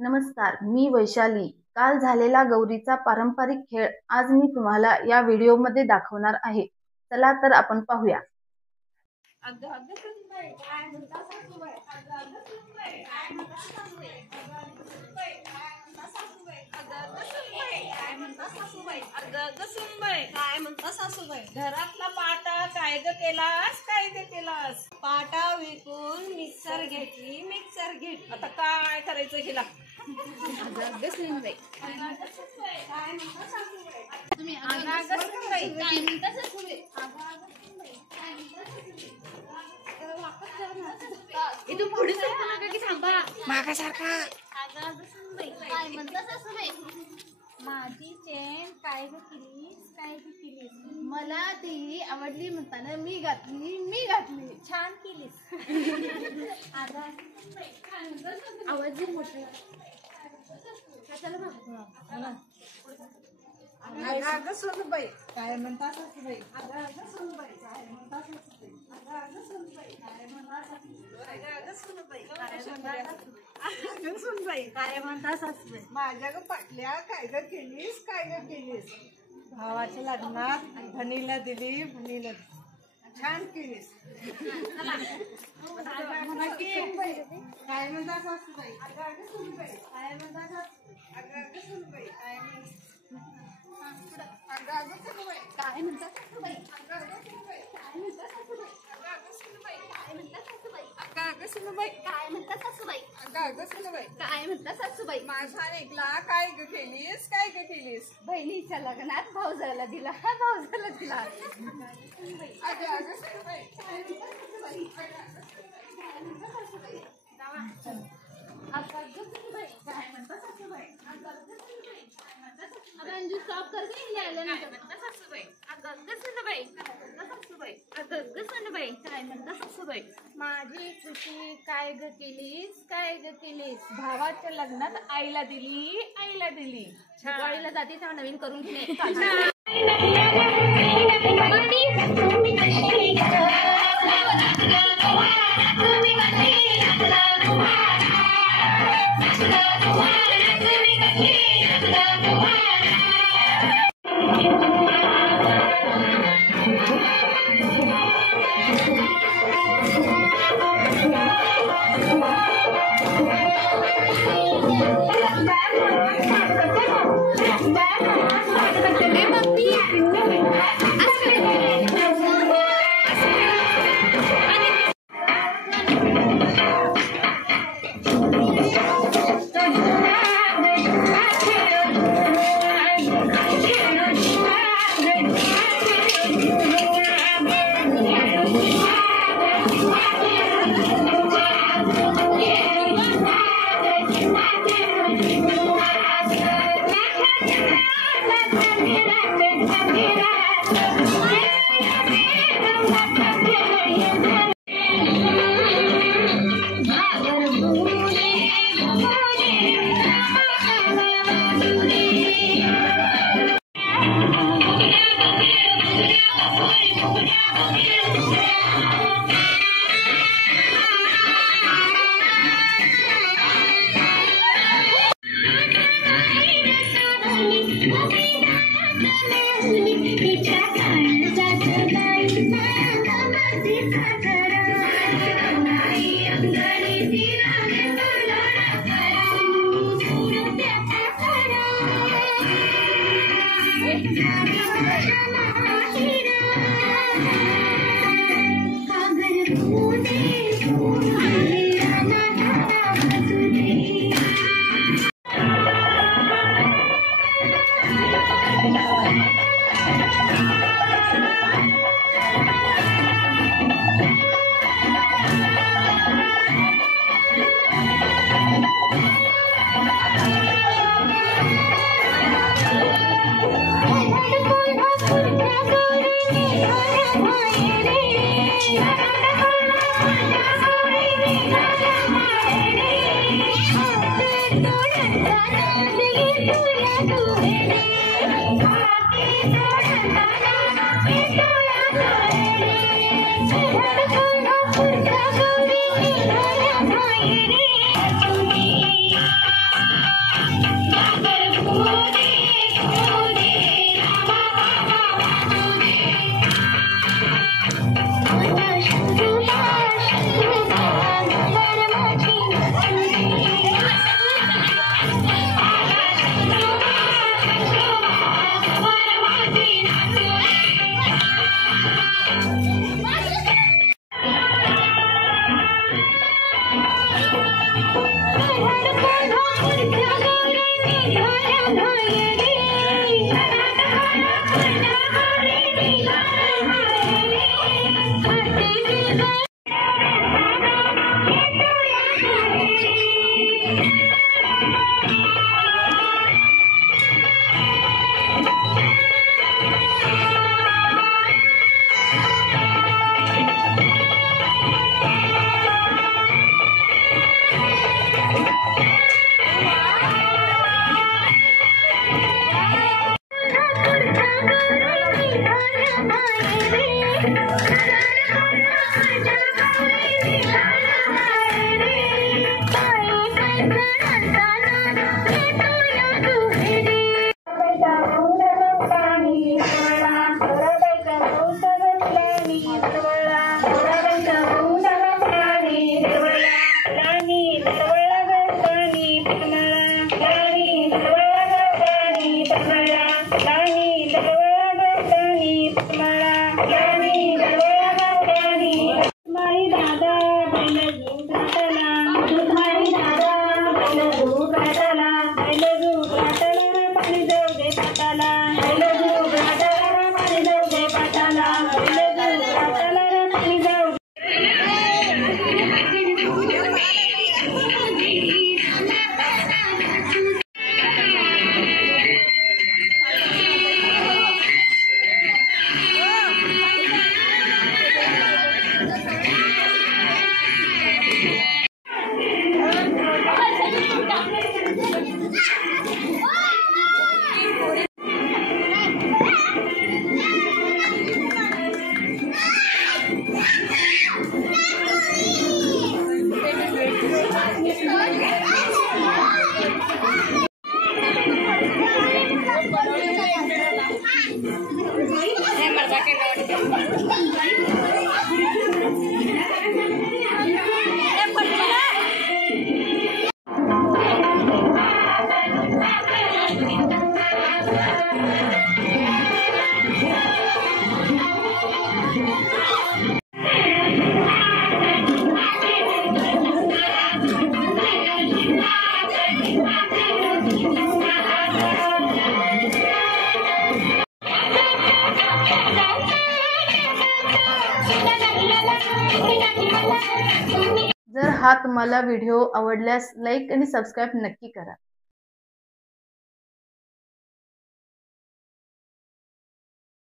नमस्कार, मी वैशाली। काल झालेला गौरीचा पारंपरिक खेळ आज मी तुम्हाला या व्हिडिओमध्ये दाखवणार आहे। चला तर आपण पाहूया। घरातला पाटा काय ग केलास पाटा विकून मिक्सर घेतली आता काय करायचं हिला इथून पुढे की थांबा मागासारखा माझी चेन काय ग केलीस मला ती आवडली म्हणताना मी घातली छान केलीस आवाज मोठा अगं सोनूबाई काय म्हणतात सासूबाई अगं सोनूबाई काय म्हणतात सासूबाई माझ्या ग पाटल्या काय ग केलीस भावाच्या लग्नात भणीला दिली छान केलीस काय म्हणतात सासूबाई अगं सोनूबाई काय म्हणतात माझा ऐकला काय ग केलीस बहिणीच्या लग्नात भाऊजाला दिला माझी खुशी काय ग केलीस भावाच्या लग्नात आईला दिली दिवाळीला जाते तेव्हा नवीन करून घेणे जर हा तुम्हाला व्हिडिओ आवडल्यास लाईक आणि सबस्क्राईब नक्की करा.